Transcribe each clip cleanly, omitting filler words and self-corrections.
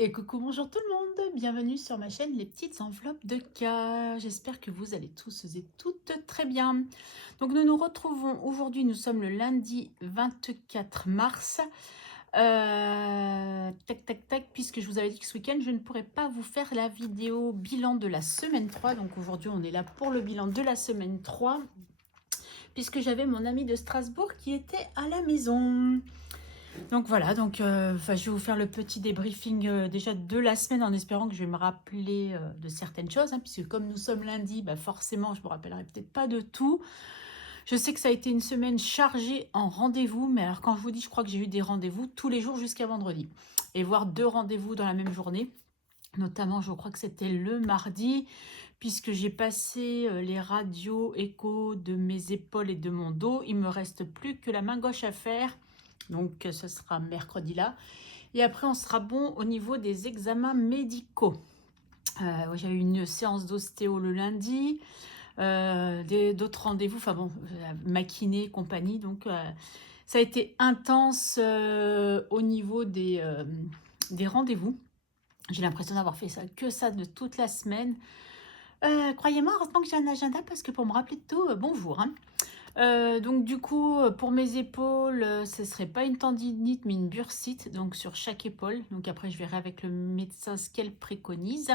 Et coucou, bonjour tout le monde, bienvenue sur ma chaîne Les Petites Enveloppes de K. J'espère que vous allez tous et toutes très bien. Donc nous nous retrouvons aujourd'hui, nous sommes le lundi 24 mars. Tac tac tac, puisque je vous avais dit que ce week-end je ne pourrais pas vous faire la vidéo bilan de la semaine 3. Donc aujourd'hui on est là pour le bilan de la semaine 3, puisque j'avais mon ami de Strasbourg qui était à la maison. Donc voilà, je vais vous faire le petit débriefing déjà de la semaine en espérant que je vais me rappeler de certaines choses, hein, puisque comme nous sommes lundi, bah forcément je ne me rappellerai peut-être pas de tout. Je sais que ça a été une semaine chargée en rendez-vous, mais alors quand je vous dis, je crois que j'ai eu des rendez-vous tous les jours jusqu'à vendredi. Et voire 2 rendez-vous dans la même journée. Notamment, je crois que c'était le mardi, puisque j'ai passé les radios échos de mes épaules et de mon dos. Il me reste plus que la main gauche à faire. Donc, ce sera mercredi là. Et après, on sera bon au niveau des examens médicaux. J'ai eu une séance d'ostéo le lundi. D'autres rendez-vous, enfin bon, maquiner, compagnie. Donc, ça a été intense au niveau des rendez-vous. J'ai l'impression d'avoir fait ça, que ça de toute la semaine. Croyez-moi, heureusement que j'ai un agenda parce que pour me rappeler de tout, bonjour. Hein. Donc du coup, pour mes épaules, ce serait pas une tendinite mais une bursite, donc sur chaque épaule. Donc après, je verrai avec le médecin ce qu'elle préconise.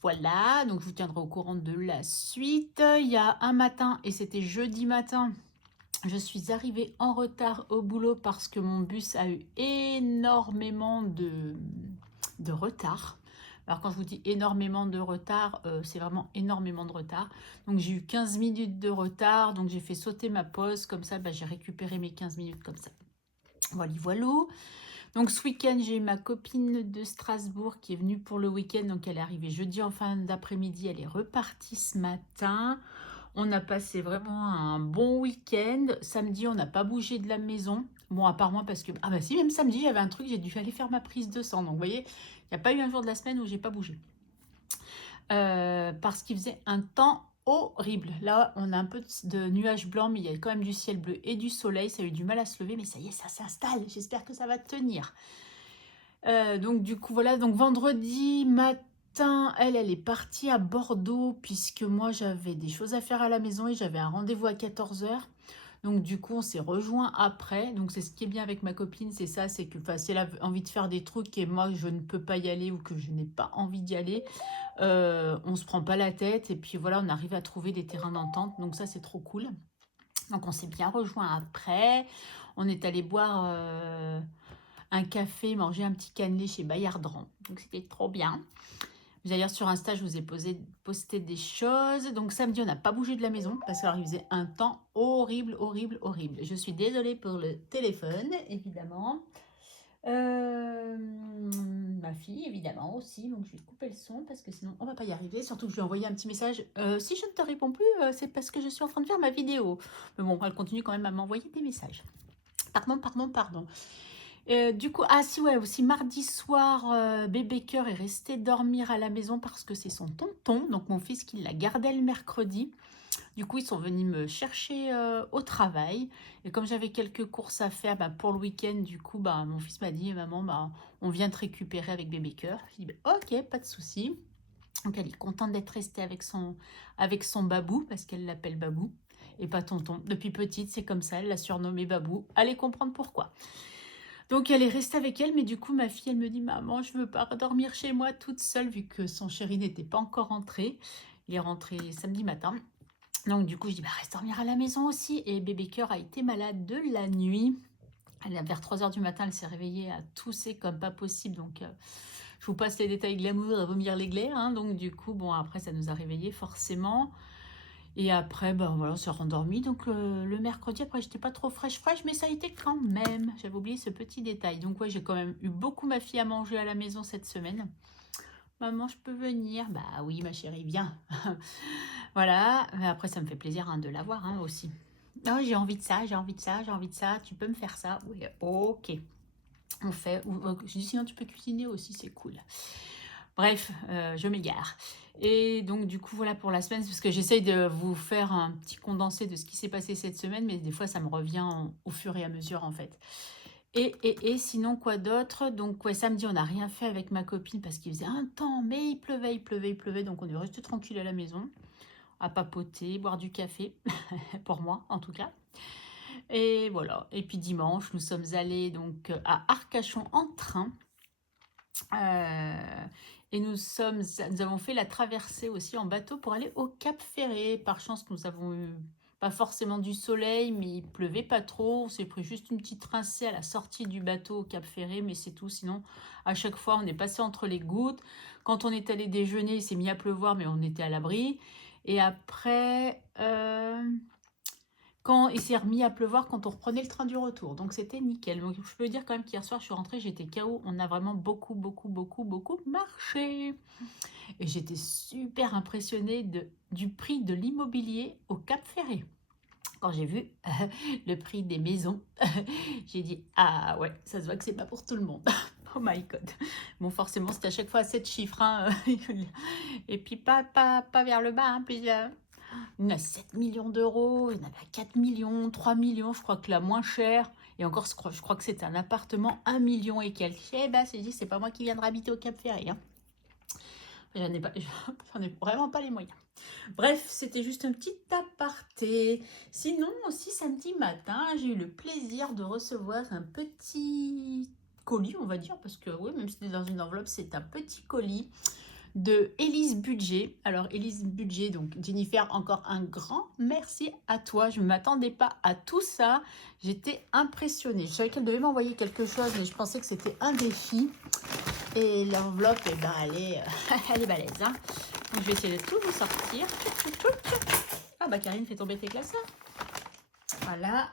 Voilà, donc je vous tiendrai au courant de la suite. Il y a un matin, et c'était jeudi matin, je suis arrivée en retard au boulot parce que mon bus a eu énormément de retard. Alors quand je vous dis énormément de retard, c'est vraiment énormément de retard. Donc j'ai eu 15 minutes de retard, donc j'ai fait sauter ma pause, comme ça j'ai récupéré mes 15 minutes comme ça. Voilà, voilà. Donc ce week-end, j'ai eu ma copine de Strasbourg qui est venue pour le week-end, donc elle est arrivée jeudi en fin d'après-midi, elle est repartie ce matin. On a passé vraiment un bon week-end. Samedi, on n'a pas bougé de la maison. Bon, à part moi, parce que... Ah bah si, même samedi, j'avais un truc, j'ai dû aller faire ma prise de sang. Donc, vous voyez, il n'y a pas eu un jour de la semaine où j'ai pas bougé. Parce qu'il faisait un temps horrible. Là, on a un peu de nuages blancs, mais il y a quand même du ciel bleu et du soleil. Ça a eu du mal à se lever, mais ça y est, ça s'installe. J'espère que ça va tenir. Donc, du coup, voilà. Donc, vendredi matin, elle est partie à Bordeaux, puisque moi, j'avais des choses à faire à la maison et j'avais un rendez-vous à 14 h. Donc du coup, on s'est rejoint après. Donc c'est ce qui est bien avec ma copine, c'est ça, c'est que si elle a envie de faire des trucs et moi je ne peux pas y aller ou que je n'ai pas envie d'y aller, on se prend pas la tête et puis voilà, on arrive à trouver des terrains d'entente. Donc ça, c'est trop cool. Donc on s'est bien rejoint après. On est allé boire un café, manger un petit cannelé chez Bayardran. Donc c'était trop bien. D'ailleurs, sur Insta, je vous ai posté des choses. Donc, samedi, on n'a pas bougé de la maison parce qu'il faisait un temps horrible, horrible, horrible. Je suis désolée pour le téléphone, évidemment. Ma fille, évidemment, aussi. Donc, je vais couper le son parce que sinon, on va pas y arriver. Surtout que je lui ai envoyé un petit message. Si je ne te réponds plus, c'est parce que je suis en train de faire ma vidéo. Mais bon, elle continue quand même à m'envoyer des messages. Pardon, pardon, pardon. Du coup, ah si, ouais, aussi mardi soir, bébé cœur est resté dormir à la maison parce que c'est son tonton, donc mon fils qui l'a gardé le mercredi. Du coup, ils sont venus me chercher au travail. Et comme j'avais quelques courses à faire bah, pour le week-end, du coup, bah, mon fils m'a dit, maman, bah, on vient te récupérer avec bébé cœur. Je dis, bah, ok, pas de souci. Donc elle est contente d'être restée avec son babou, parce qu'elle l'appelle babou, et pas tonton. Depuis petite, c'est comme ça, elle l'a surnommé babou. Allez comprendre pourquoi. Donc elle est restée avec elle, mais du coup ma fille elle me dit maman je veux pas dormir chez moi toute seule vu que son chéri n'était pas encore rentré. Il est rentré samedi matin. Donc du coup je dis bah reste dormir à la maison aussi. Et bébé cœur a été malade de la nuit. Vers 3 h du matin elle s'est réveillée à tousser comme pas possible. Donc je vous passe les détails glamour à vomir l'éclair. Hein. Donc du coup bon après ça nous a réveillés forcément. Et après, ben voilà, on s'est rendormi. Donc le mercredi, après, j'étais pas trop fraîche, mais ça a été quand même. J'avais oublié ce petit détail. Donc ouais, j'ai quand même eu beaucoup ma fille à manger à la maison cette semaine. Maman, je peux venir? Bah oui, ma chérie, viens. Voilà. Mais après, ça me fait plaisir hein, de l'avoir hein, aussi. Oh, j'ai envie de ça, j'ai envie de ça, j'ai envie de ça. Tu peux me faire ça? Oui, ok. On fait. Je dis sinon, tu peux cuisiner aussi, c'est cool. Bref, je m'égare. Et donc, du coup, voilà pour la semaine, parce que j'essaye de vous faire un petit condensé de ce qui s'est passé cette semaine, mais des fois, ça me revient au fur et à mesure, en fait. Et sinon, quoi d'autre? Donc, ouais, samedi, on n'a rien fait avec ma copine parce qu'il faisait un temps, mais il pleuvait, il pleuvait, il pleuvait. Donc, on est resté tranquille à la maison, à papoter, boire du café, pour moi en tout cas. Et voilà. Et puis dimanche, nous sommes allés donc à Arcachon en train. Et nous avons fait la traversée aussi en bateau pour aller au Cap Ferré. Par chance, nous avons eu pas forcément du soleil, mais il pleuvait pas trop. On s'est pris juste une petite rincée à la sortie du bateau au Cap Ferré, mais c'est tout. Sinon, à chaque fois, on est passé entre les gouttes. Quand on est allé déjeuner, il s'est mis à pleuvoir, mais on était à l'abri. Et après, quand il s'est remis à pleuvoir quand on reprenait le train du retour. Donc c'était nickel. Donc je peux dire quand même qu'hier soir je suis rentrée, j'étais KO. On a vraiment beaucoup marché. Et j'étais super impressionnée du prix de l'immobilier au Cap Ferré. Quand j'ai vu le prix des maisons, j'ai dit ah ouais, ça se voit que c'est pas pour tout le monde. Oh my god. Bon, forcément, c'est à chaque fois à 7 chiffres. Hein. Et puis pas vers le bas, hein, plus il y en a 7 millions d'euros, il y en a 4 millions, 3 millions, je crois que la moins chère. Et encore, je crois que c'était un appartement 1 million et quelques. Eh ben, c'est pas moi qui viendrai habiter au Cap Ferré. Hein. J'en ai vraiment pas les moyens. Bref, c'était juste un petit aparté. Sinon, aussi samedi matin, j'ai eu le plaisir de recevoir un petit colis, on va dire, parce que oui, même si c'était dans une enveloppe, c'est un petit colis de Élise Budget. Alors Élise Budget, donc Jennifer, encore un grand merci à toi. Je ne m'attendais pas à tout ça. J'étais impressionnée. Je savais qu'elle devait m'envoyer quelque chose, mais je pensais que c'était un défi. Et l'enveloppe, eh ben, elle est balèze. Hein. Donc je vais essayer de tout vous sortir. Ah bah Karine fait tomber tes classeurs. Voilà.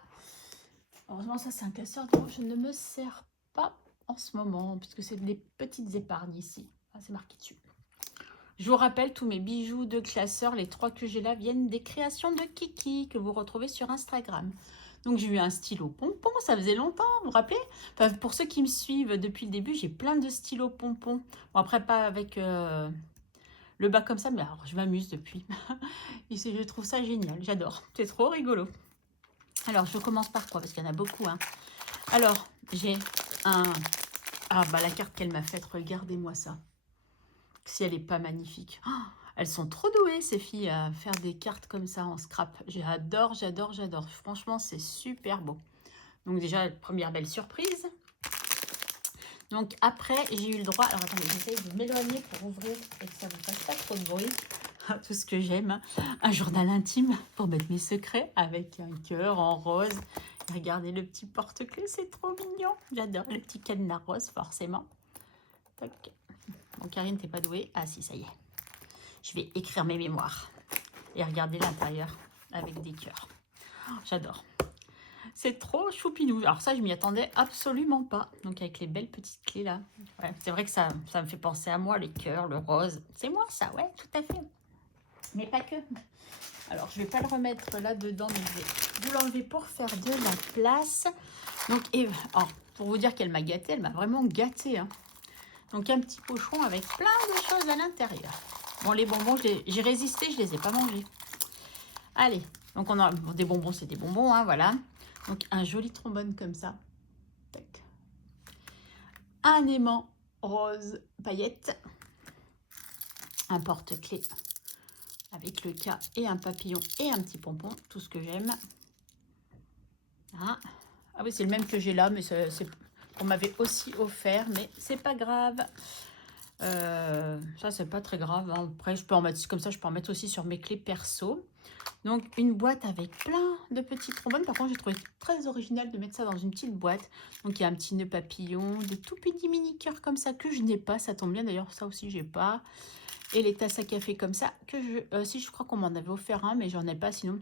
Heureusement, ça c'est un classeur dont je ne me sers pas en ce moment, puisque c'est des petites épargnes ici. Ah, c'est marqué dessus. Je vous rappelle, tous mes bijoux de classeur, les 3 que j'ai là, viennent des créations de Kiki que vous retrouvez sur Instagram. Donc j'ai eu un stylo pompon, ça faisait longtemps, vous vous rappelez? Enfin, pour ceux qui me suivent depuis le début, j'ai plein de stylos pompons. Bon, après, pas avec le bas comme ça, mais alors je m'amuse depuis. Et je trouve ça génial, j'adore. C'est trop rigolo. Alors, je commence par quoi? Parce qu'il y en a beaucoup. Hein. Alors, j'ai un... Ah, bah la carte qu'elle m'a faite, regardez-moi ça. Si elle n'est pas magnifique. Oh, elles sont trop douées, ces filles, à faire des cartes comme ça en scrap. J'adore. Franchement, c'est super beau. Donc déjà, première belle surprise. Donc après, j'ai eu le droit... Alors attendez, j'essaye de m'éloigner pour ouvrir et que ça ne vous fasse pas trop de bruit. Tout ce que j'aime. Un journal intime pour mettre mes secrets avec un cœur en rose. Regardez le petit porte-clés, c'est trop mignon. J'adore le petit cadenas rose, forcément. Toc. Bon, Karine, t'es pas douée? Ah si, ça y est. Je vais écrire mes mémoires. Et regarder l'intérieur avec des cœurs. Oh, j'adore. C'est trop choupinou. Alors ça, je m'y attendais absolument pas. Donc avec les belles petites clés là. Ouais, c'est vrai que ça me fait penser à moi, les cœurs, le rose. C'est moi ça, ouais, tout à fait. Mais pas que. Alors, je vais pas le remettre là-dedans, mais je vais vous l'enlever pour faire de la place. Donc, pour vous dire qu'elle m'a gâtée, elle m'a vraiment gâtée. Hein. Donc, un petit pochon avec plein de choses à l'intérieur. Bon, les bonbons, j'ai résisté, je les ai pas mangés. Allez, donc on a des bonbons, c'est des bonbons, hein, voilà. Donc, un joli trombone comme ça. Tac. Un aimant rose paillette. Un porte-clés avec le K et un papillon et un petit pompon, tout ce que j'aime. Ah oui, c'est le même que j'ai là, mais on m'avait aussi offert, mais c'est pas grave. Ça, c'est pas très grave. Hein. Après, je peux en mettre comme ça, je peux en mettre aussi sur mes clés perso. Donc, une boîte avec plein de petits trombones. Par contre, j'ai trouvé très original de mettre ça dans une petite boîte. Donc, il y a un petit nœud papillon, des tout petits mini cœurs comme ça que je n'ai pas. Ça tombe bien, d'ailleurs, ça aussi, j'ai pas. Et les tasses à café comme ça, que si je crois qu'on m'en avait offert un, mais j'en ai pas sinon.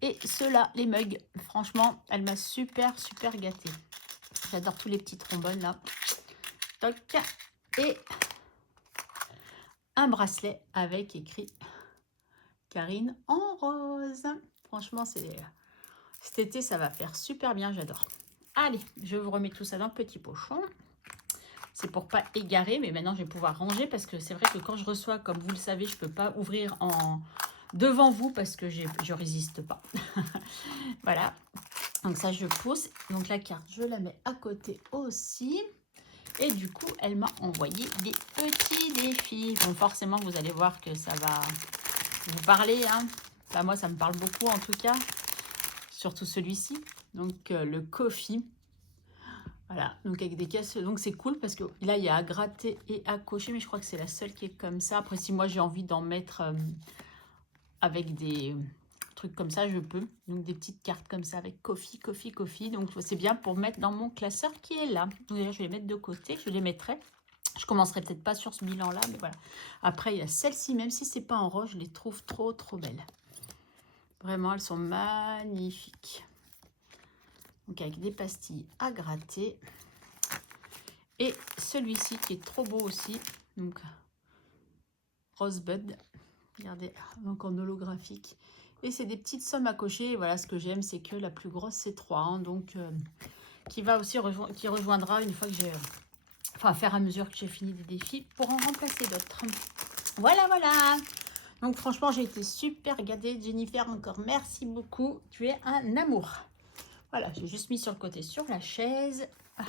Et ceux-là, les mugs, franchement, elle m'a super gâtée. J'adore tous les petits trombones là. Toc. Et un bracelet avec écrit Karine en rose. Franchement, cet été, ça va faire super bien, j'adore. Allez, je vous remets tout ça dans le petit pochon. C'est pour pas égarer, mais maintenant je vais pouvoir ranger parce que c'est vrai que quand je reçois, comme vous le savez, je peux pas ouvrir devant vous parce que je résiste pas. Voilà. Donc ça, je pousse. Donc la carte, je la mets à côté aussi. Et du coup, elle m'a envoyé des petits défis. Bon, forcément, vous allez voir que ça va vous parler. Hein. Enfin, moi, ça me parle beaucoup en tout cas. Surtout celui-ci. Donc le coffee. Voilà, donc avec des caisses. Donc c'est cool parce que là, il y a à gratter et à cocher. Mais je crois que c'est la seule qui est comme ça. Après, si moi, j'ai envie d'en mettre avec des trucs comme ça, je peux. Donc des petites cartes comme ça avec coffee, coffee, coffee. Donc c'est bien pour mettre dans mon classeur qui est là. Donc d'ailleurs, je vais les mettre de côté. Je les mettrai. Je commencerai peut-être pas sur ce bilan-là, mais voilà. Après, il y a celle-ci, même si c'est pas en rose, je les trouve trop, trop belles. Vraiment, elles sont magnifiques. Donc avec des pastilles à gratter. Et celui-ci qui est trop beau aussi. Donc Rosebud. Regardez, donc en holographique. Et c'est des petites sommes à cocher. Et voilà, ce que j'aime, c'est que la plus grosse, c'est 3. Hein, donc, qui va aussi qui rejoindra une fois que j'ai... enfin, à faire à mesure que j'ai fini des défis pour en remplacer d'autres. Voilà, voilà. Donc, franchement, j'ai été super gâtée. Jennifer, encore merci beaucoup. Tu es un amour. Voilà, j'ai juste mis sur le côté, sur la chaise. Ah.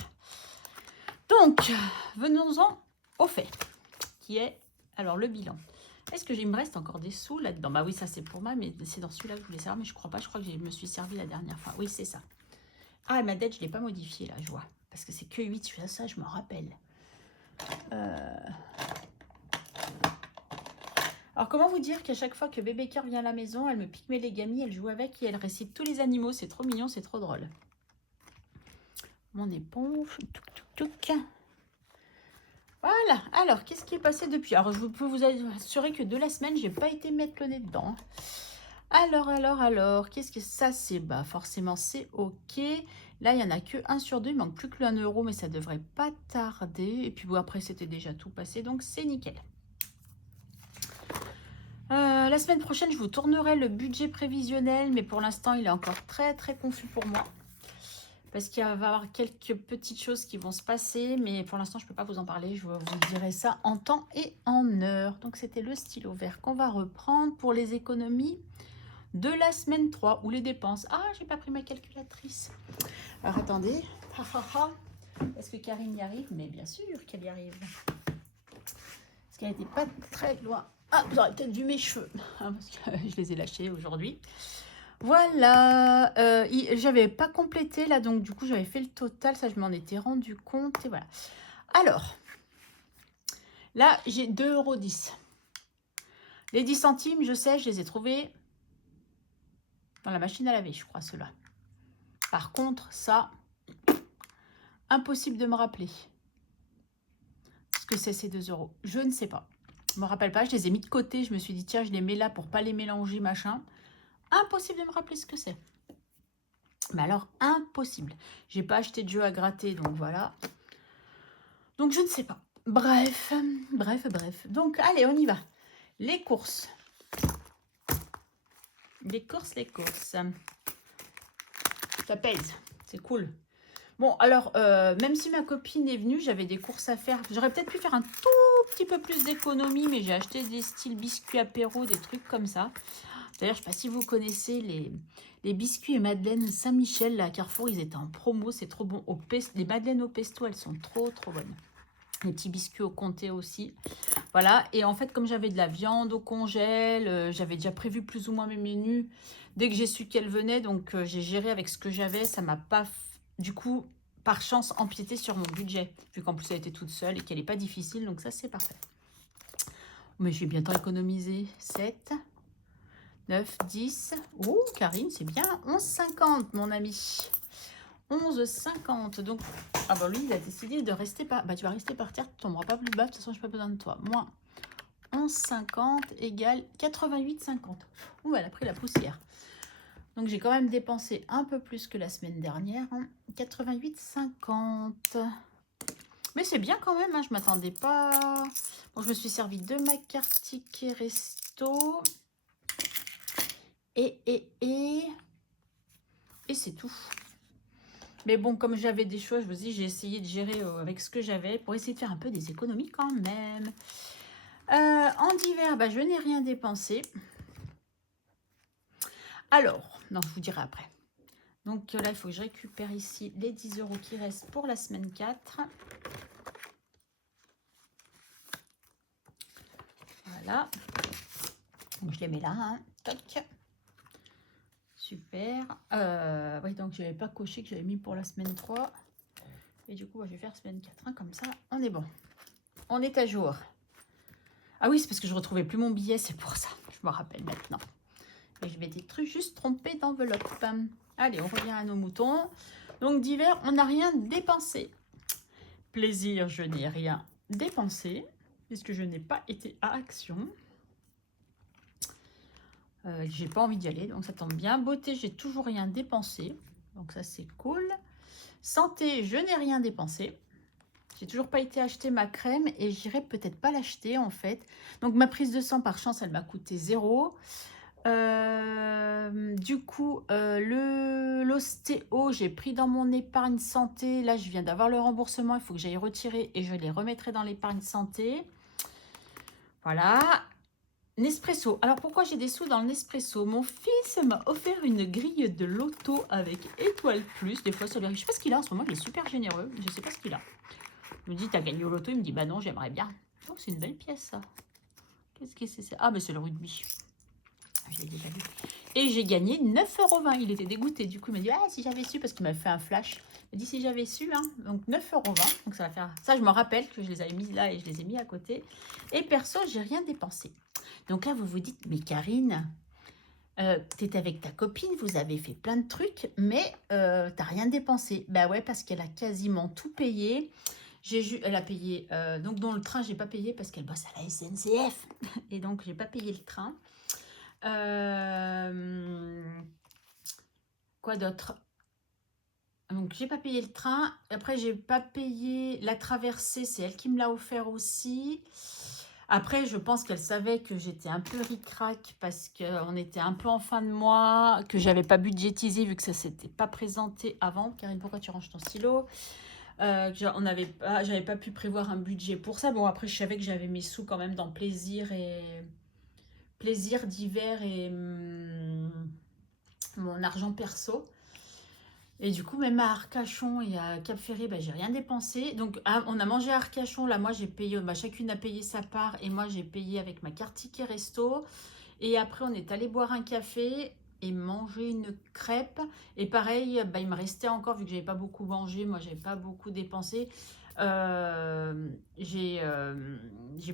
Donc, venons-en au fait, qui est, alors, le bilan. Est-ce que il me reste encore des sous là-dedans? Bah oui, ça c'est pour moi, mais c'est dans celui-là que je voulais savoir, mais je crois pas. Je crois que je me suis servi la dernière fois. Oui, c'est ça. Ah, et ma dette, je ne l'ai pas modifiée là, je vois. Parce que c'est que 8, ça, je me rappelle. Alors, comment vous dire qu'à chaque fois que bébé cœur vient à la maison, elle me pique mes légamis, elle joue avec et elle récite tous les animaux. C'est trop mignon, c'est trop drôle. Mon éponge. Touc, touc. Voilà. Alors, qu'est-ce qui est passé depuis? Alors, je peux vous assurer que de la semaine, j'ai pas été mettre le nez dedans. Alors, qu'est-ce que ça c'est? Bah forcément c'est ok. Là il n'y en a que 1 sur 2, il manque plus que le 1 euro, mais ça devrait pas tarder. Et puis bon, après c'était déjà tout passé, donc c'est nickel. La semaine prochaine, je vous tournerai le budget prévisionnel, mais pour l'instant il est encore très très confus pour moi. Parce qu'il va y avoir quelques petites choses qui vont se passer, mais pour l'instant je ne peux pas vous en parler, je vous dirai ça en temps et en heure. Donc c'était le stylo vert qu'on va reprendre pour les économies de la semaine 3 ou les dépenses. Ah, j'ai pas pris ma calculatrice. Alors attendez. Est-ce que Karine y arrive? Mais bien sûr qu'elle y arrive. Parce qu'elle n'était pas très loin. Ah, vous aurez peut-être vu mes cheveux. Hein, parce que je les ai lâchés aujourd'hui. Voilà. J'avais pas complété là, donc du coup j'avais fait le total. Ça, je m'en étais rendu compte. Et voilà. Alors, là, j'ai 2,10 €. Les 10 centimes, je sais, je les ai trouvés dans la machine à laver, je crois, ceux-là. Par contre, ça, impossible de me rappeler ce que c'est ces 2 €. Je ne sais pas. Je ne me rappelle pas, je les ai mis de côté. Je me suis dit, tiens, je les mets là pour pas les mélanger, machin. Impossible de me rappeler ce que c'est. Mais alors, impossible. J'ai pas acheté de jeu à gratter, donc voilà. Donc, je ne sais pas. Bref. Donc, allez, on y va. Les courses. Les courses. Ça pèse. C'est cool. Bon, alors, même si ma copine est venue, j'avais des courses à faire. J'aurais peut-être pu faire un tout petit peu plus d'économie, mais j'ai acheté des styles biscuits apéro, des trucs comme ça. D'ailleurs, je ne sais pas si vous connaissez les biscuits et madeleines Saint-Michel à Carrefour. Ils étaient en promo, c'est trop bon. Les madeleines au pesto, elles sont trop, trop bonnes. Les petits biscuits au comté aussi. Voilà, et en fait, comme j'avais de la viande au congèle, j'avais déjà prévu plus ou moins mes menus. Dès que j'ai su qu'elle venait, donc j'ai géré avec ce que j'avais. Ça m'a pas... Du coup, par chance, empiété sur mon budget. Vu qu'en plus, elle était toute seule et qu'elle n'est pas difficile. Donc ça, c'est parfait. Mais j'ai bientôt économisé 7, 9, 10. Oh, Karine, c'est bien. 11,50, mon ami. 11,50. Donc, ah bah lui, il a décidé de rester par... Bah, tu vas rester par terre, tu tomberas pas plus bas. De toute façon, je n'ai pas besoin de toi. Moins 11,50 égale 88,50. Ouh, elle a pris la poussière. Donc, j'ai quand même dépensé un peu plus que la semaine dernière. 88,50. Mais c'est bien quand même, hein, je ne m'attendais pas. Bon, je me suis servi de ma carte ticket resto. Et c'est tout. Mais bon, comme j'avais des choix, je vous dis, j'ai essayé de gérer avec ce que j'avais pour essayer de faire un peu des économies quand même. En divers, bah, je n'ai rien dépensé. Alors, non, je vous dirai après. Donc là, il faut que je récupère ici les 10 € qui restent pour la semaine 4. Voilà. Donc je les mets là. Hein. Toc. Super. Oui, donc je n'avais pas coché que j'avais mis pour la semaine 3. Et du coup, je vais faire semaine 4. Hein, comme ça, on est bon. On est à jour. Ah oui, c'est parce que je ne retrouvais plus mon billet, c'est pour ça. Je me rappelle maintenant. Et je m'étais juste trompée d'enveloppe. Allez, on revient à nos moutons. Donc d'hiver, on n'a rien dépensé. Plaisir, je n'ai rien dépensé, puisque je n'ai pas été à Action. J'ai pas envie d'y aller, donc ça tombe bien. Beauté, j'ai toujours rien dépensé, donc ça c'est cool. Santé, je n'ai rien dépensé. J'ai toujours pas été acheter ma crème et j'irai peut-être pas l'acheter en fait. Donc ma prise de sang, par chance, elle m'a coûté 0. Du coup, l'ostéo, j'ai pris dans mon épargne santé. Là, je viens d'avoir le remboursement. Il faut que j'aille retirer et je les remettrai dans l'épargne santé. Voilà. Nespresso. Alors, pourquoi j'ai des sous dans le Nespresso? Mon fils m'a offert une grille de loto avec étoile plus. Des fois, ça lui arrive. Je sais pas ce qu'il a en ce moment. Il est super généreux. Je sais pas ce qu'il a. Je me dis, t'as gagné au loto? Il me dit, bah non, j'aimerais bien. Oh, c'est une belle pièce, ça. Qu'est-ce que c'est ça? Ah, mais c'est le rugby. J'avais déjà vu. Et j'ai gagné 9,20 €. Il était dégoûté. Du coup, il m'a dit, ah, si j'avais su, parce qu'il m'a fait un flash. Il m'a dit, si j'avais su, hein. Donc 9,20 €. Donc ça va faire. Ça, je me rappelle que je les avais mis là et je les ai mis à côté. Et perso, j'ai rien dépensé. Donc là, vous vous dites, mais Karine, t'es avec ta copine, vous avez fait plein de trucs, mais t'as rien dépensé. Bah ouais, parce qu'elle a quasiment tout payé. Elle a payé, donc dans le train, j'ai pas payé parce qu'elle bosse à la SNCF. Et donc, j'ai pas payé le train. Quoi d'autre? Donc, j'ai pas payé le train. Après, j'ai pas payé la traversée. C'est elle qui me l'a offert aussi. Après, je pense qu'elle savait que j'étais un peu ric-rac parce qu'on était un peu en fin de mois, que j'avais pas budgétisé vu que ça s'était pas présenté avant. Karine, pourquoi tu ranges ton stylo? J'avais pas pu prévoir un budget pour ça. Bon, après, je savais que j'avais mes sous quand même dans plaisir d'hiver et mon argent perso. Et du coup, même à Arcachon et à Cap-Ferré, bah, j'ai rien dépensé. Donc, on a mangé à Arcachon. Là, moi, j'ai payé, chacune a payé sa part. Et moi, j'ai payé avec ma carte ticket resto. Et après, on est allé boire un café et manger une crêpe. Et pareil, bah, il me restait encore, vu que j'avais pas beaucoup mangé, moi, j'avais pas beaucoup dépensé. J'ai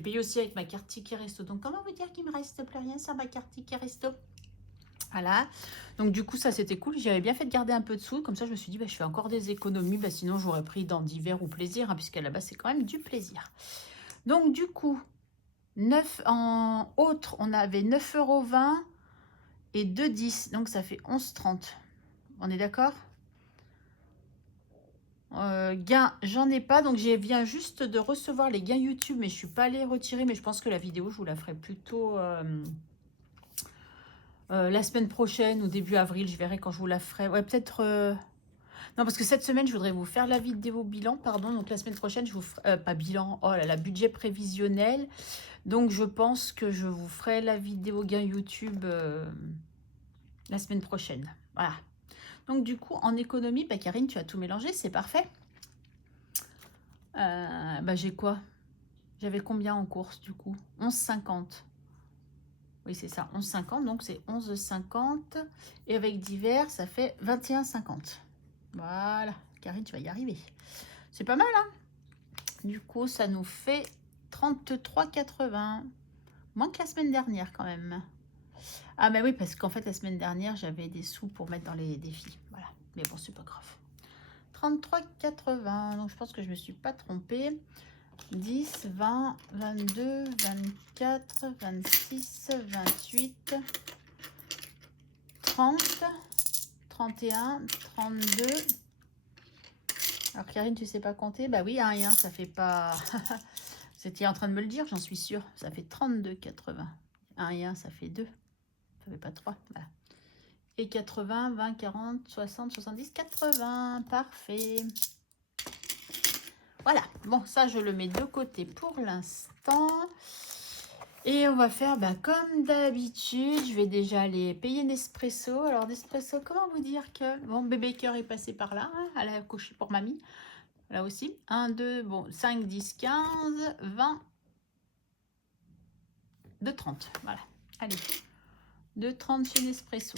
payé aussi avec ma carte ticket resto. Donc, comment vous dire qu'il me reste plus rien sur ma carte ticket resto? Voilà, donc du coup ça c'était cool, j'avais bien fait de garder un peu de sous, comme ça je me suis dit bah, je fais encore des économies, bah, sinon j'aurais pris dans divers ou plaisir, hein, puisqu'à la base c'est quand même du plaisir. Donc du coup, 9 en autres, on avait 9,20 € et 2,10, donc ça fait 11,30. On est d'accord? Gains, j'en ai pas, donc je viens juste de recevoir les gains YouTube, mais je suis pas allée retirer, mais je pense que la vidéo je vous la ferai plutôt... la semaine prochaine ou début avril, je verrai quand je vous la ferai. Ouais, peut-être... Non, parce que cette semaine, je voudrais vous faire la vidéo bilan, pardon. Donc la semaine prochaine, je vous ferai... pas bilan, oh là là, budget prévisionnel. Donc je pense que je vous ferai la vidéo gain YouTube la semaine prochaine. Voilà. Donc du coup, en économie, bah, Karine, tu as tout mélangé, c'est parfait. Bah, j'ai quoi? J'avais combien en course du coup? 11,50. Oui, c'est ça, 11,50, donc c'est 11,50. Et avec divers, ça fait 21,50. Voilà, Karine, tu vas y arriver. C'est pas mal, hein? Du coup, ça nous fait 33,80. Moins que la semaine dernière, quand même. Ah, mais oui, parce qu'en fait, la semaine dernière, j'avais des sous pour mettre dans les défis. Voilà, mais bon, c'est pas grave. 33,80, donc je pense que je me suis pas trompée. 10, 20, 22, 24, 26, 28, 30, 31, 32. Alors Karine, tu sais pas compter? Bah oui, 1 et 1, ça fait pas... C'était en train de me le dire, j'en suis sûre. Ça fait 32,80. 1 et 1, ça fait 2. Ça fait pas 3. Voilà. Et 80, 20, 40, 60, 70, 80. Parfait. Voilà, bon, ça je le mets de côté pour l'instant. Et on va faire comme d'habitude. Je vais déjà aller payer Nespresso. Alors Nespresso, comment vous dire que... Bon, bébé cœur est passé par là. Hein, elle a coché pour mamie. Là aussi. 1, 2, bon, 5, 10, 15, 20, 2,30. Voilà. Allez. 2,30 chez Nespresso.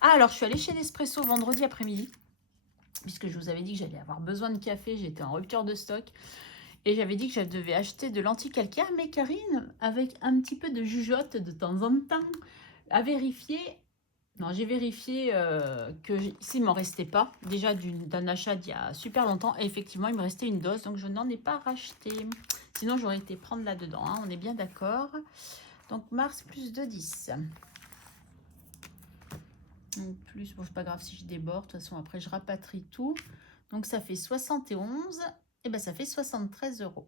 Ah, alors je suis allée chez Nespresso vendredi après-midi. Puisque je vous avais dit que j'allais avoir besoin de café. J'étais en rupture de stock. Et j'avais dit que je devais acheter de l'anti-calcaire, mais Karine, avec un petit peu de jugeote de temps en temps, a vérifié. Non, j'ai vérifié que s'il ne m'en restait pas, déjà d'un achat d'il y a super longtemps, et effectivement, il me restait une dose, donc je n'en ai pas racheté. Sinon, j'aurais été prendre là-dedans, hein, on est bien d'accord. Donc, mars plus de 10. Donc, plus, bon, c'est pas grave si je déborde, de toute façon, après, je rapatrie tout. Donc, ça fait 71, et ben ça fait 73 €.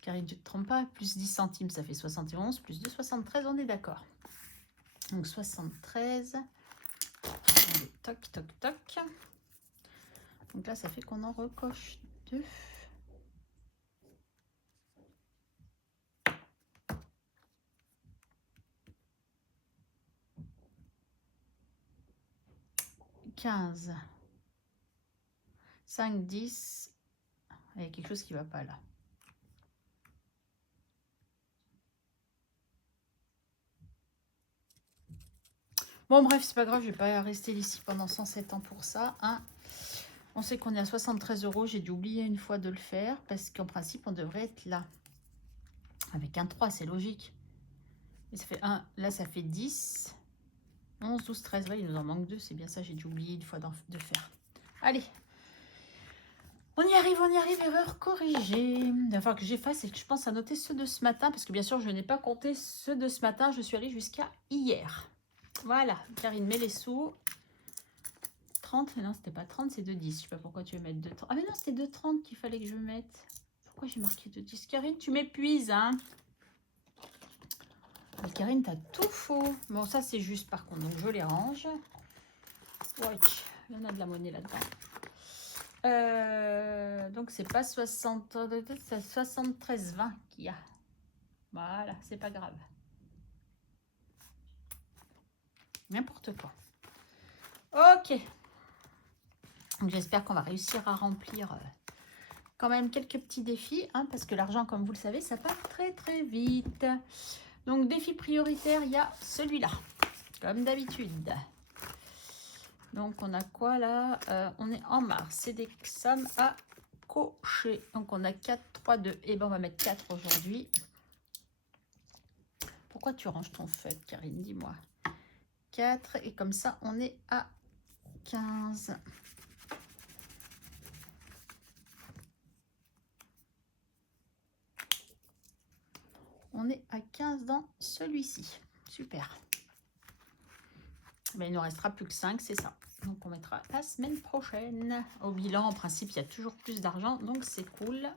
Karine, tu ne te trompes pas, plus 10 centimes, ça fait 71, plus de 73, on est d'accord. Donc 73, allez, toc, toc, toc. Donc là, ça fait qu'on en recoche 2. « 15, 5, 10. Il y a quelque chose qui ne va pas là. Bon, bref, c'est pas grave, je ne vais pas rester ici pendant 107 ans pour ça. Hein. On sait qu'on est à 73 €. J'ai dû oublier une fois de le faire parce qu'en principe, on devrait être là. Avec un 3, c'est logique. Et ça fait 1, là, ça fait 10. 11, 12, 13, ouais, il nous en manque 2, c'est bien ça, j'ai dû oublier une fois de faire. Allez, on y arrive, erreur corrigée. Il va falloir que j'efface et que je pense à noter ceux de ce matin, parce que bien sûr, je n'ai pas compté ceux de ce matin, je suis allée jusqu'à hier. Voilà, Karine, mets les sous. 30, non, c'était pas 30, c'est 2,10. Je sais pas pourquoi tu veux mettre 2,30. Ah mais non, c'était 2,30 qu'il fallait que je mette. Pourquoi j'ai marqué 2,10? Karine, tu m'épuises, hein. Karine, t'as tout faux. Bon, ça, c'est juste par contre. Donc, je les range. Ouais, il y en a de la monnaie là-dedans. Donc, c'est pas 60, c'est 73,20 qu'il y a. Voilà, c'est pas grave. N'importe quoi. Ok. Donc, j'espère qu'on va réussir à remplir quand même quelques petits défis. Hein, parce que l'argent, comme vous le savez, ça part très, très vite. Donc, défi prioritaire, il y a celui-là. Comme d'habitude. Donc, on a quoi là? On est en mars. C'est des sommes à cocher. Donc, on a 4, 3, 2. Et ben, on va mettre 4 aujourd'hui. Pourquoi tu ranges ton feuille, Karine? Dis-moi. 4. Et comme ça, on est à 15. On est à 15 dans celui-ci. Super. Mais il ne nous restera plus que 5, c'est ça. Donc, on mettra la semaine prochaine. Au bilan, en principe, il y a toujours plus d'argent. Donc, c'est cool.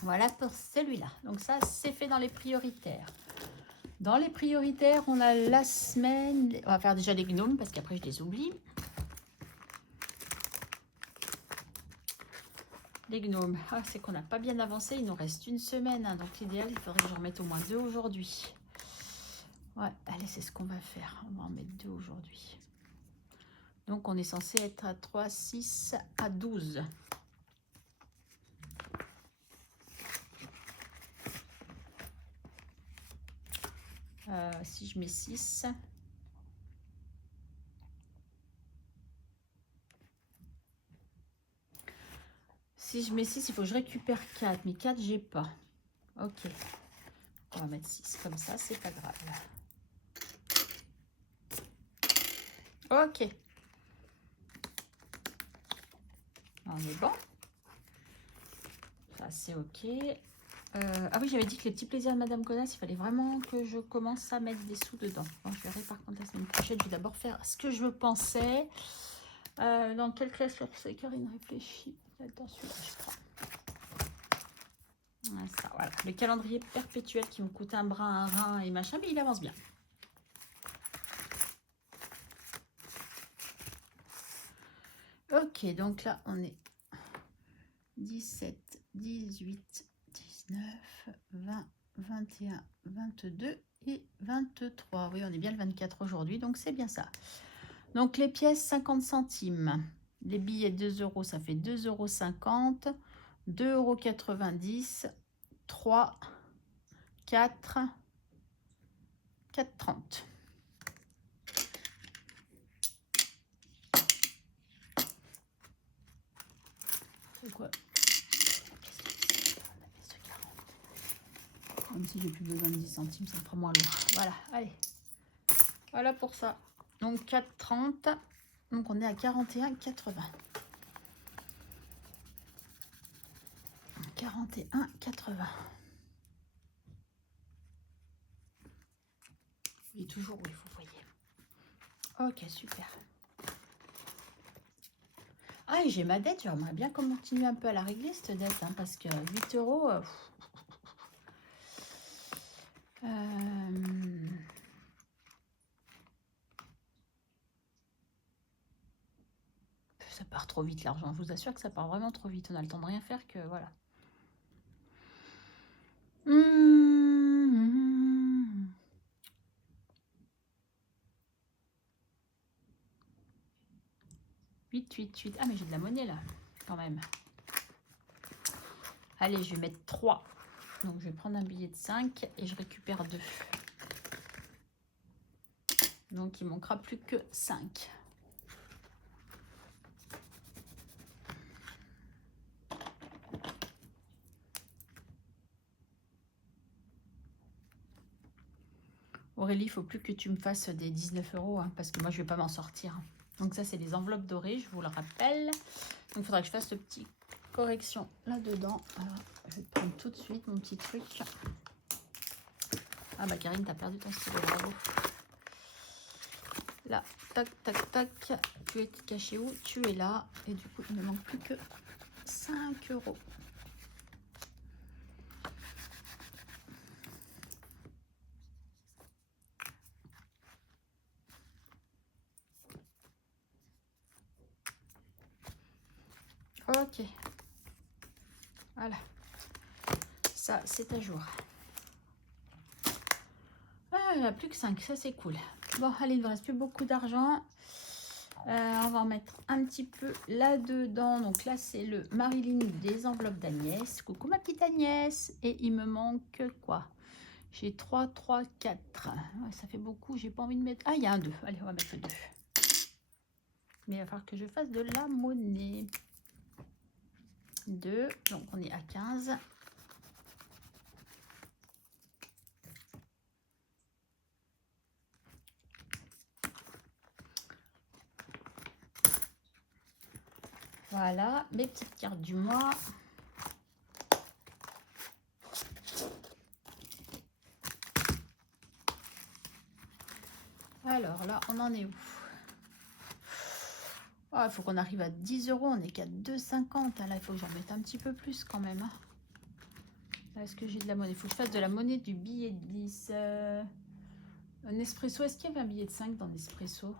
Voilà pour celui-là. Donc, ça, c'est fait dans les prioritaires. Dans les prioritaires, on a la semaine. On va faire déjà les gnomes parce qu'après, je les oublie. Les gnomes. Ah, c'est qu'on n'a pas bien avancé. Il nous reste une semaine. Hein, donc, l'idéal, il faudrait que j'en mette au moins 2 aujourd'hui. Ouais, allez, c'est ce qu'on va faire. On va en mettre 2 aujourd'hui. Donc, on est censé être à 3, 6, à 12. Si je mets 6. Si je mets 6, il faut que je récupère 4. Mais 4, j'ai pas. Ok. On va mettre 6 comme ça, c'est pas grave. Ok. On est bon. Ça, c'est ok. Ah oui, j'avais dit que les petits plaisirs de Madame Connasse, il fallait vraiment que je commence à mettre des sous dedans. Bon, je verrai par contre la semaine prochaine. Je vais d'abord faire ce que je pensais. Dans quelle classe c'est? Karine réfléchit. Dans celui-là, je crois. Ça, voilà. Le calendrier perpétuel qui me coûte un brin, un rein et machin, mais il avance bien. Ok, donc là, on est 17, 18, 19, 20, 21, 22 et 23. Oui, on est bien le 24 aujourd'hui, donc c'est bien ça. Donc les pièces 50 centimes. Les billets 2 euros, ça fait 2,50 €. 2,90 €. 3, 4, 4,30 €. C'est quoi? Même si j'ai plus besoin de 10 centimes, ça me fera moins lourd. Voilà, allez. Voilà pour ça. Donc 4,30 €. Donc on est à 41,80 €. 41,80 €. Il est toujours où il faut, voyez. Ok, super. Ah, et j'ai ma dette. J'aimerais bien continuer un peu à la régler, cette dette, hein, parce que 8 euros... ça part trop vite, l'argent. Je vous assure que ça part vraiment trop vite. On a le temps de rien faire que... Voilà. Huit. Ah, mais j'ai de la monnaie, là, quand même. Allez, je vais mettre 3. Donc, je vais prendre un billet de 5 et je récupère 2. Donc, il manquera plus que 5. Aurélie, il faut plus que tu me fasses des 19 euros, hein, parce que moi, je vais pas m'en sortir. Donc, ça, c'est les enveloppes dorées, je vous le rappelle. Donc, il faudra que je fasse le petit correction là-dedans. Alors, je vais prendre tout de suite mon petit truc. Ah, bah, Karine, t'as perdu ton stylo, bravo. Là, tac, tac, tac. Tu es caché où? Tu es là. Et du coup, il ne manque plus que 5 euros. Ok. Voilà. Ça, c'est à jour. Ah, il n'y a plus que 5. Ça, c'est cool. Bon, allez, il ne reste plus beaucoup d'argent. On va en mettre un petit peu là-dedans. Donc là, c'est le Marilyn des enveloppes d'Agnès. Coucou ma petite Agnès. Et il me manque quoi? J'ai 3, 3, 4. Ouais, ça fait beaucoup. J'ai pas envie de mettre... Ah, il y a un 2. Allez, on va mettre le 2. Mais il va falloir que je fasse de la monnaie. 2. Donc on est à 15. Voilà, mes petites cartes du mois. Alors là, on en est où? Oh, il faut qu'on arrive à 10 euros. On est qu'à 2,50. Là, il faut que j'en mette un petit peu plus quand même. Est-ce que j'ai de la monnaie? Il faut que je fasse de la monnaie du billet de 10. Un espresso. Est-ce qu'il y avait un billet de 5 dans l'espresso?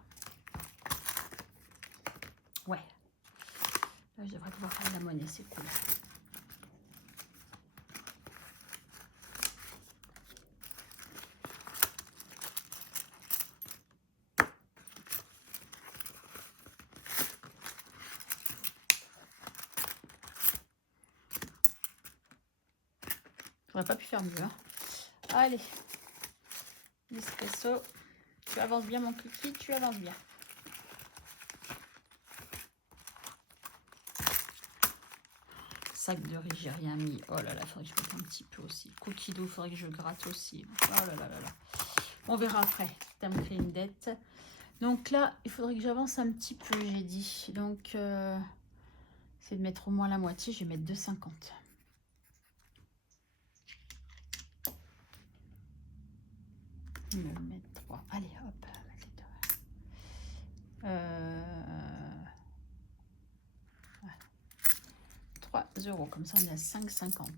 Ouais. Là, je devrais pouvoir faire de la monnaie. C'est cool. J'aurais pas pu faire mieux. Hein. Allez. L'espresso. Tu avances bien, mon kiki. Tu avances bien. Sac de riz, j'ai rien mis. Oh là là, il faudrait que je mette un petit peu aussi. Cookie dough, il faudrait que je gratte aussi. Oh là là là là. On verra après. Ça me crée une dette. Donc là, il faudrait que j'avance un petit peu, j'ai dit. Donc, c'est de mettre au moins la moitié. Je vais mettre 2,50. Je vais mettre 3. Allez, hop. 3 euros. Comme ça, on est à 5,50.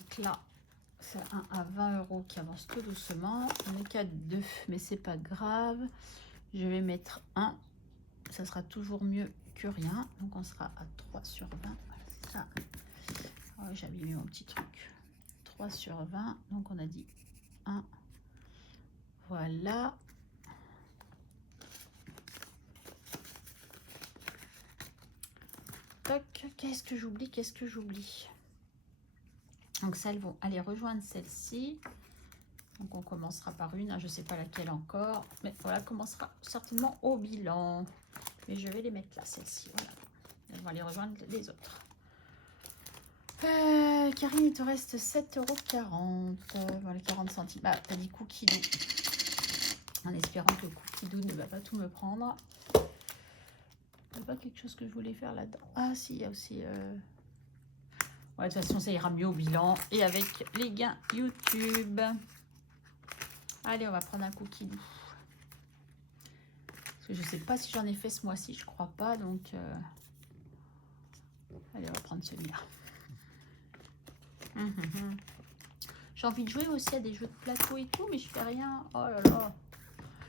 Donc là, c'est un à 20 € qui avance tout doucement. On est qu'à 2, mais c'est pas grave. Je vais mettre 1. Ça sera toujours mieux que rien. Donc on sera à 3 sur 20. Voilà, ça. Oh, j'ai abîmé mon petit truc. 3 sur 20. Donc on a dit 1. Voilà. Qu'est-ce que j'oublie? Qu'est-ce que j'oublie? Donc ça, elles vont aller rejoindre celle-ci. Donc on commencera par une, hein, je ne sais pas laquelle encore, mais voilà, commencera certainement au bilan. Mais je vais les mettre là, celle-ci, voilà. Elles vont aller rejoindre les autres. Karine, il te reste 7,40 €. Voilà, 40 centimes. Ah, t'as dit Cookie Doo. En espérant que Cookie Doo ne va pas tout me prendre. Il n'y a pas quelque chose que je voulais faire là-dedans. Ah si, il y a aussi... Ouais, de toute façon, ça ira mieux au bilan et avec les gains YouTube. Allez, on va prendre un Cookie Doo. Parce que je ne sais pas si j'en ai fait ce mois-ci, je crois pas. Donc, allez, on va prendre celui-là. J'ai envie de jouer aussi à des jeux de plateau et tout, mais je fais rien. Oh là là.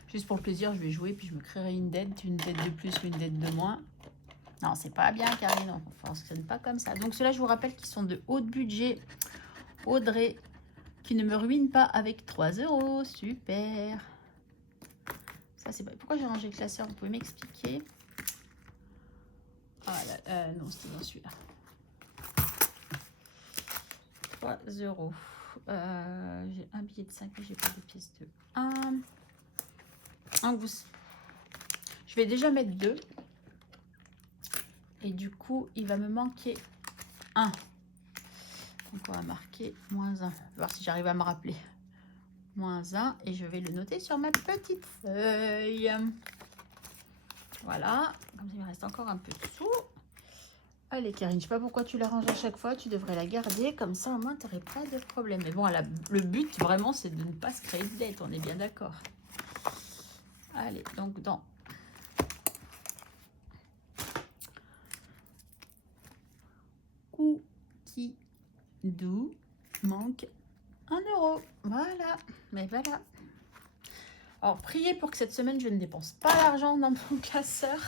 Juste pour le plaisir, je vais jouer, puis je me créerai une dette de plus ou une dette de moins. Non, c'est pas bien, Karine. On ne fonctionne pas comme ça. Donc, ceux-là, je vous rappelle qu'ils sont de haut budget. Audrey, qui ne me ruine pas avec 3 €. Super. Ça, c'est pas... Pourquoi j'ai rangé le classeur? Vous pouvez m'expliquer? Ah là, non, c'était dans celui-là. 3 €. J'ai un billet de 5, mais j'ai pas de pièce de 1. Donc je vais déjà mettre 2. Et du coup, il va me manquer 1. Donc, on va marquer -1. On va voir si j'arrive à me rappeler. -1. Et je vais le noter sur ma petite feuille. Voilà. Comme ça, il me reste encore un peu de sous. Allez, Karine, je sais pas pourquoi tu la ranges à chaque fois. Tu devrais la garder. Comme ça, au moins, tu n'aurais pas de problème. Mais bon, le but, vraiment, c'est de ne pas se créer de dette. On est bien d'accord. Allez, donc dans... Cookie Doo manque 1 €. Voilà. Mais voilà. Alors, priez pour que cette semaine, je ne dépense pas l'argent dans mon classeur.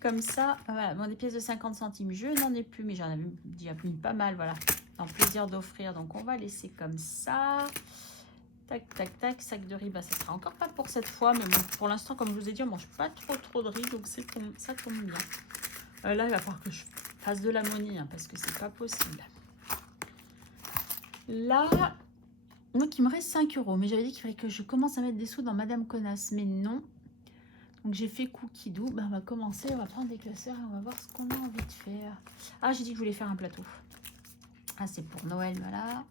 Comme ça, voilà. Bon, des pièces de 50 centimes, je n'en ai plus, mais j'en avais déjà mis pas mal, voilà. Un plaisir d'offrir, donc on va laisser comme ça. Tac, tac, tac. Sac de riz, bah, ça sera encore pas pour cette fois, mais bon, pour l'instant, comme je vous ai dit, on mange pas trop de riz, donc ça tombe bien. Là, il va falloir que je fasse de la monnaie, hein, parce que c'est pas possible. Là... Donc, il me reste 5 €. Mais j'avais dit qu'il fallait que je commence à mettre des sous dans Madame Connasse. Mais non. Donc, j'ai fait Cookie Doo. Ben, on va commencer. On va prendre des classeurs et on va voir ce qu'on a envie de faire. Ah, j'ai dit que je voulais faire un plateau. Ah, c'est pour Noël, voilà.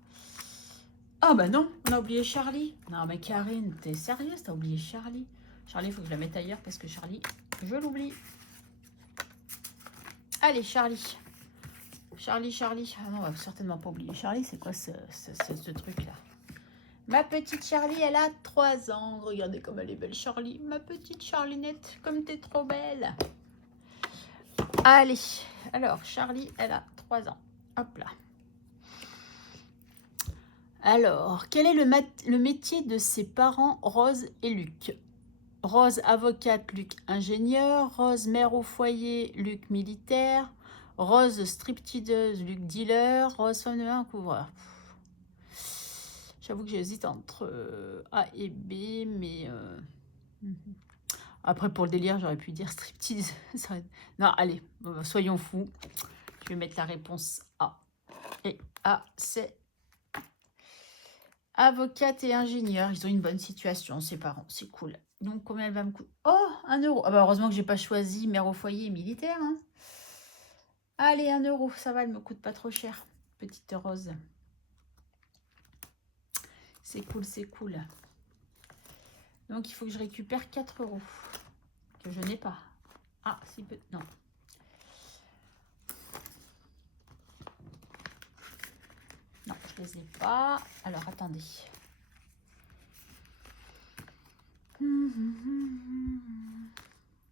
Ah, bah non. On a oublié Charlie. Non, mais Karine, t'es sérieuse? T'as oublié Charlie? Charlie, il faut que je la mette ailleurs parce que Charlie, je l'oublie. Allez, Charlie. Charlie. Ah non, on va certainement pas oublier Charlie. C'est quoi ce truc-là? Ma petite Charlie, elle a 3 ans. Regardez comme elle est belle, Charlie. Ma petite Charlinette, comme t'es trop belle. Allez, alors, Charlie, elle a 3 ans. Hop là. Alors, quel est le métier de ses parents, Rose et Luc? Rose, avocate, Luc, ingénieur. Rose, mère au foyer, Luc, militaire. Rose, stripteaseuse, Luc, dealer. Rose, femme de main, couvreur. J'avoue que j'hésite entre A et B, mais... Après, pour le délire, j'aurais pu dire striptease. Non, allez, soyons fous. Je vais mettre la réponse A. Et A, c'est avocate et ingénieur. Ils ont une bonne situation, ses parents. C'est cool. Donc, combien elle va me coûter? Oh, 1 €. Ah bah, heureusement que j'ai pas choisi mère au foyer et militaire. Hein. Allez, 1 €. Ça va, elle me coûte pas trop cher. Petite Rose. C'est cool, c'est cool. Donc, il faut que je récupère 4 € que je n'ai pas. Ah, si peu... Non. Non, je les ai pas. Alors, attendez.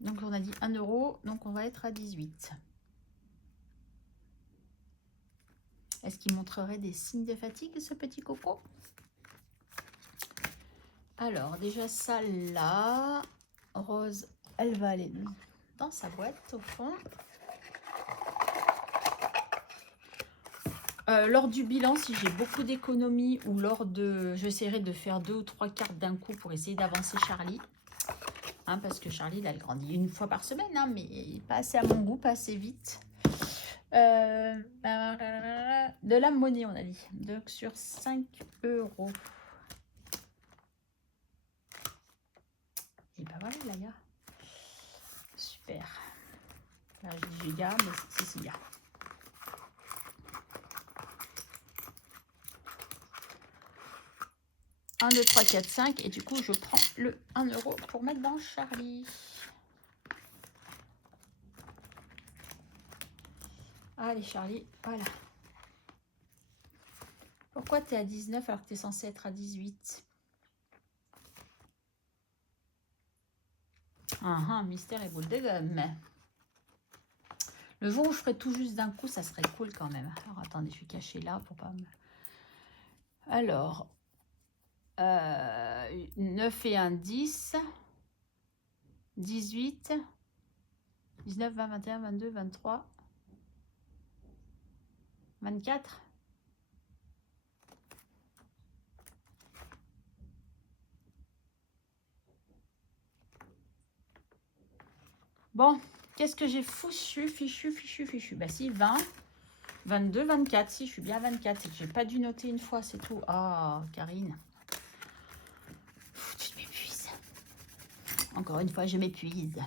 Donc, on a dit 1 €. Donc, on va être à 18. Est-ce qu'il montrerait des signes de fatigue, ce petit coco? Alors, déjà, ça là. Rose, elle va aller dans sa boîte, au fond. Lors du bilan, si j'ai beaucoup d'économies ou lors de... J'essaierai de faire 2 ou 3 cartes d'un coup pour essayer d'avancer Charlie. Hein, parce que Charlie, là, elle grandit une fois par semaine, hein, mais pas assez à mon goût, pas assez vite. De la monnaie, on a dit. Donc, sur 5 €. Et ben voilà, là, gars. Super. Là, je dis giga, mais c'est giga. 1, 2, 3, 4, 5. Et du coup, je prends le 1 € pour mettre dans Charlie. Allez, Charlie, voilà. Pourquoi tu es à 19 alors que tu es censé être à 18? Mystère et boule de gomme. Le jour où je ferai tout juste d'un coup, ça serait cool quand même. Alors, attendez, je vais cacher là pour pas me... Alors, 9 et 1, 10. 18. 19, 20, 21, 22, 23. 24. Bon, qu'est-ce que j'ai fichu. Bah si, 20, 22, 24. Si, je suis bien 24. C'est que j'ai pas dû noter une fois, c'est tout. Ah, Karine. Tu m'épuises. Encore une fois, je m'épuise.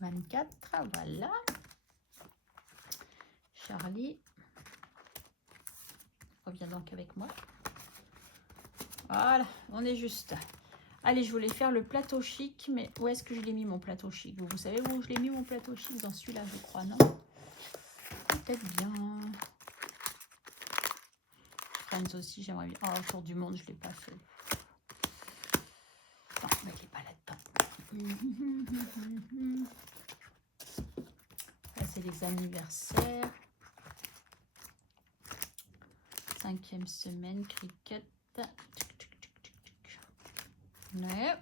24, voilà. Charlie. Reviens donc avec moi. Voilà, on est juste. Allez, je voulais faire le plateau chic, mais où est-ce que je l'ai mis mon plateau chic? Vous savez où je l'ai mis mon plateau chic? Dans celui-là, je crois, non? Peut-être bien. Friends aussi, j'aimerais bien. Oh, autour du monde, je ne l'ai pas fait. Non, mais il n'est pas là-dedans. Là, c'est les anniversaires. 5e semaine, cricket. Ouais.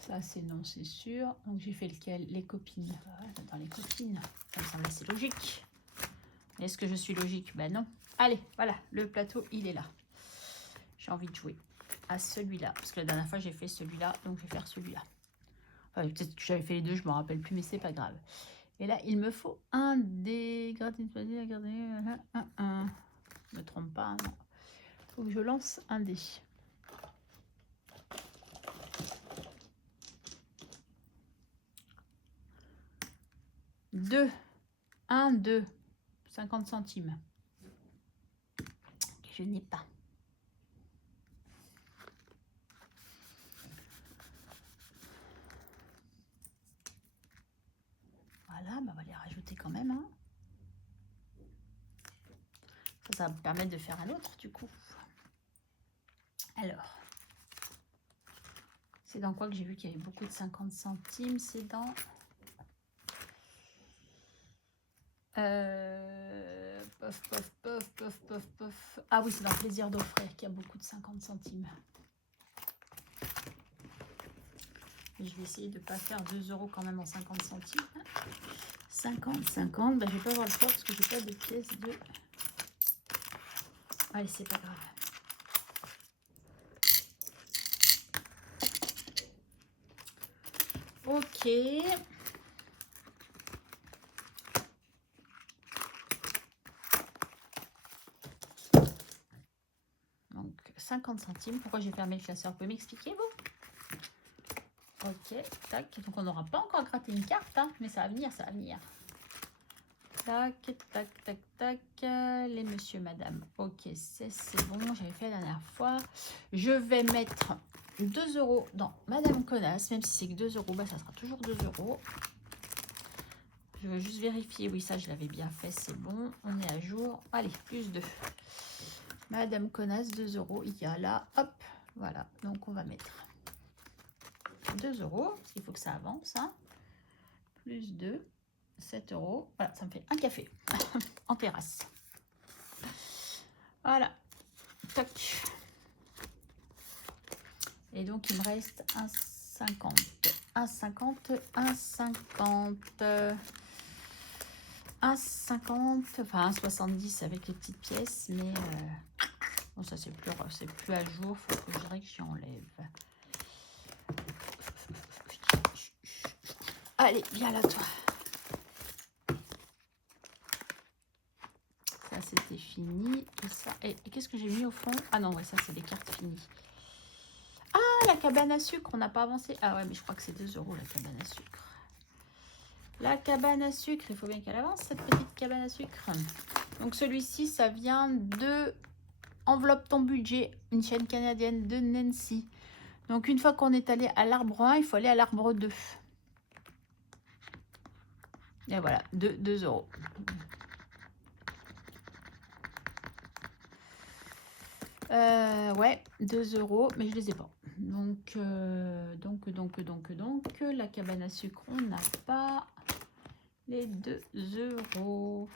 Ça, c'est non, c'est sûr. Donc, j'ai fait lequel? Les copines. Dans les copines. Ça me semble assez logique. Est-ce que je suis logique? Ben non. Allez, voilà, le plateau, il est là. J'ai envie de jouer à celui-là. Parce que la dernière fois, j'ai fait celui-là. Donc, je vais faire celui-là. Enfin, peut-être que j'avais fait les deux, je ne me rappelle plus, mais c'est pas grave. Et là, il me faut un dé. Gratin, un. Je ne me trompe pas, non. Il faut que je lance un dé. Deux. 1, 2. 50 centimes. Que je n'ai pas. Voilà, bah on va les rajouter quand même. Hein. Ça va me permettre de faire un autre du coup. Alors, c'est dans quoi que j'ai vu qu'il y avait beaucoup de 50 centimes? C'est dans... Pof. Ah oui, c'est dans Plaisir d'offrir qu'il y a beaucoup de 50 centimes. Et je vais essayer de ne pas faire 2 € quand même en 50 centimes. 50, bah, je vais pas avoir le choix parce que j'ai pas de pièces de... Allez, c'est pas grave. Ok. Donc, 50 centimes. Pourquoi j'ai fermé le classeur? Vous pouvez m'expliquer, vous? Ok, tac. Donc, on n'aura pas encore gratté une carte, hein, mais ça va venir, ça va venir. Tac, tac. Les monsieur, madame. Ok, c'est bon. J'avais fait la dernière fois. Je vais mettre 2 € dans Madame Connasse. Même si c'est que 2 €, bah, ça sera toujours 2 €. Je veux juste vérifier. Oui, ça, je l'avais bien fait. C'est bon. On est à jour. Allez, plus 2. Madame Connasse, 2 €. Il y a là. Hop. Voilà. Donc, on va mettre 2 €. Parce qu'il faut que ça avance. Hein. Plus 2. 7 €. Voilà, ça me fait un café en terrasse. Voilà. Tac. Et donc, il me reste 1,50. 1,50. 1,50. 1,50. Enfin, 1,70 avec les petites pièces. Mais bon, ça, c'est plus à jour. Il faut que je dirais que j'y enlève. Allez, viens là, toi. Ça, c'était fini. Et ça, et qu'est-ce que j'ai mis au fond? Ah non, ouais, ça, c'est des cartes finies. Ah, la cabane à sucre, on n'a pas avancé. Ah ouais, mais je crois que c'est 2 € la cabane à sucre. La cabane à sucre, il faut bien qu'elle avance, cette petite cabane à sucre. Donc, celui-ci, ça vient de Enveloppe ton budget, une chaîne canadienne de Nancy. Donc, une fois qu'on est allé à l'arbre 1, il faut aller à l'arbre 2. Et voilà, 2 €. Ouais, 2 €, mais je les ai pas. Donc, la cabane à sucre, on n'a pas les 2 €.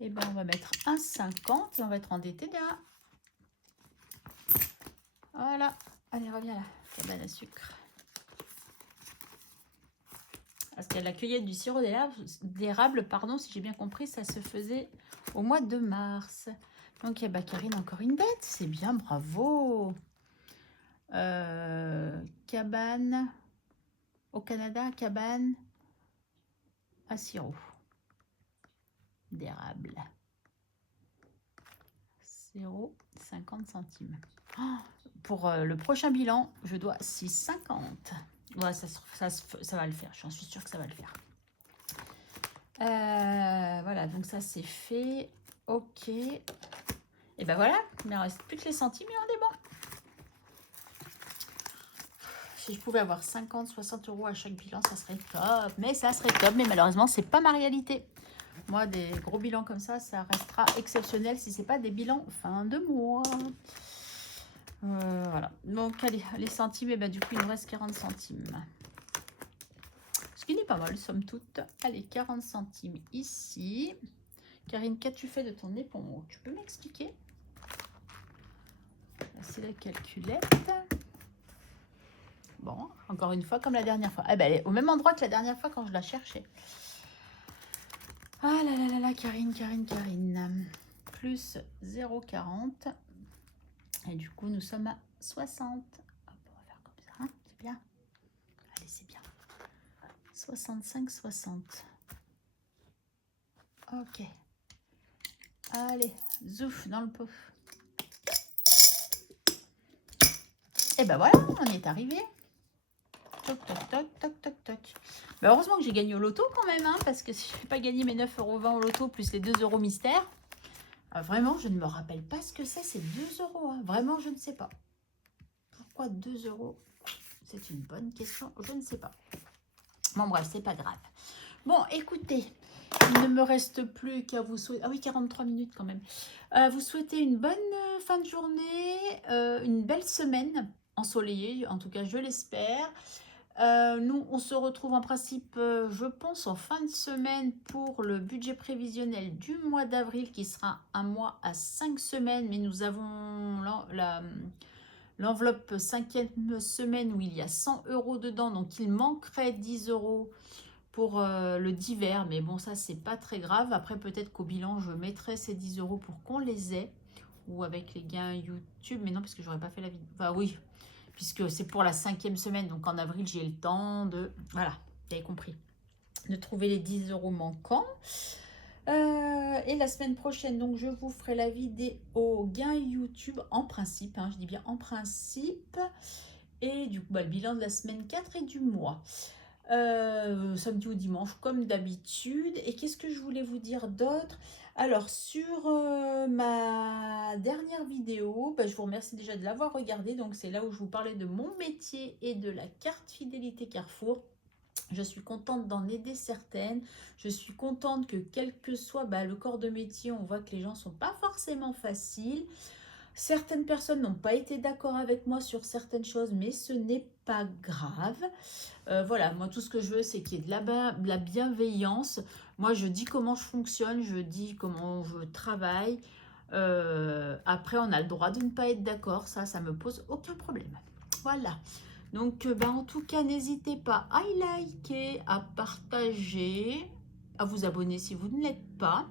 Et ben, on va mettre 1,50 et on va être endetté là. Voilà. Allez, reviens là, cabane à sucre. Parce qu'il y a la cueillette du sirop d'érable, pardon, si j'ai bien compris, ça se faisait au mois de mars. Donc, il y a Karine, encore une bête. C'est bien, bravo. Cabane au Canada, cabane à sirop d'érable. 0,50 centimes. Oh, pour le prochain bilan, je dois 6,50. Ouais, ça va le faire. Je suis sûre que ça va le faire. Voilà, donc ça c'est fait. Ok. Et ben voilà, il ne reste plus que les centimes et on est bon. Si je pouvais avoir 50, 60 € à chaque bilan, ça serait top. Mais ça serait top, mais malheureusement, c'est pas ma réalité. Moi, des gros bilans comme ça restera exceptionnel si c'est pas des bilans fin de mois. Voilà. Donc, allez, les centimes, et ben du coup, il nous reste 40 centimes. Ce qui n'est pas mal, somme toute. Allez, 40 centimes ici. Karine, qu'as-tu fait de ton éponge? Tu peux m'expliquer? C'est la calculette. Bon, encore une fois, comme la dernière fois. Eh ben, elle est au même endroit que la dernière fois quand je la cherchais. Ah là là là là, Karine. Plus 0,40. Et du coup, nous sommes à 60. Hop, on va faire comme ça, hein, c'est bien. Allez, c'est bien. 65, 60. Ok. Allez, zouf, dans le pot. Et ben voilà, on y est arrivé. Toc, toc, toc, toc, toc, toc. Mais heureusement que j'ai gagné au loto quand même, hein, parce que si je n'ai pas gagné mes 9,20 € au loto, plus les 2 € mystères, vraiment, je ne me rappelle pas ce que c'est, 2 €. Hein. Vraiment, je ne sais pas. Pourquoi 2 €? C'est une bonne question, je ne sais pas. Bon, bref, c'est pas grave. Bon, écoutez, il ne me reste plus qu'à vous souhaiter... Ah oui, 43 minutes quand même. Vous souhaiter une bonne fin de journée, une belle semaine ensoleillée, en tout cas, je l'espère. Nous, on se retrouve en principe, je pense, en fin de semaine pour le budget prévisionnel du mois d'avril, qui sera un mois à 5 semaines, mais nous avons l'enveloppe 5e semaine où il y a 100 € dedans, donc il manquerait 10 € pour le divers, mais bon, ça, c'est pas très grave. Après, peut-être qu'au bilan, je mettrai ces 10 € pour qu'on les ait, ou avec les gains YouTube, mais non, parce que j'aurais pas fait la vidéo. Enfin, oui, puisque c'est pour la 5e semaine, donc en avril, j'ai le temps de... Voilà, vous avez compris, de trouver les 10 € manquants. Et la semaine prochaine, donc, je vous ferai la vidéo gain YouTube, en principe, hein, je dis bien en principe, et du coup, le bilan de la semaine 4 et du mois. Samedi ou dimanche, comme d'habitude. Et qu'est-ce que je voulais vous dire d'autre? Alors, sur ma dernière vidéo, je vous remercie déjà de l'avoir regardée. Donc, c'est là où je vous parlais de mon métier et de la carte fidélité Carrefour. Je suis contente d'en aider certaines. Je suis contente que quel que soit le corps de métier, on voit que les gens ne sont pas forcément faciles. Certaines personnes n'ont pas été d'accord avec moi sur certaines choses, mais ce n'est pas grave. Voilà, moi tout ce que je veux, c'est qu'il y ait de la bienveillance. Moi, je dis comment je fonctionne, je dis comment je travaille. Après, on a le droit de ne pas être d'accord, ça me pose aucun problème. Voilà. Donc, en tout cas, n'hésitez pas à liker, à partager, à vous abonner si vous ne l'êtes pas.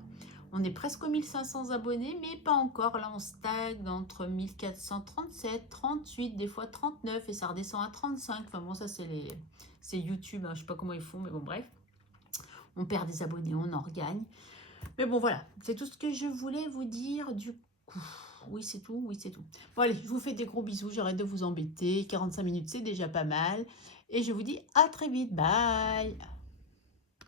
On est presque aux 1500 abonnés, mais pas encore. Là, on stagne entre 1437, 38, des fois 39, et ça redescend à 35. Enfin bon, ça, c'est YouTube, hein. Je sais pas comment ils font, mais bon, bref. On perd des abonnés, on en regagne. Mais bon, voilà, c'est tout ce que je voulais vous dire du coup. Oui, c'est tout, oui, c'est tout. Bon, allez, je vous fais des gros bisous, j'arrête de vous embêter. 45 minutes, c'est déjà pas mal. Et je vous dis à très vite, bye!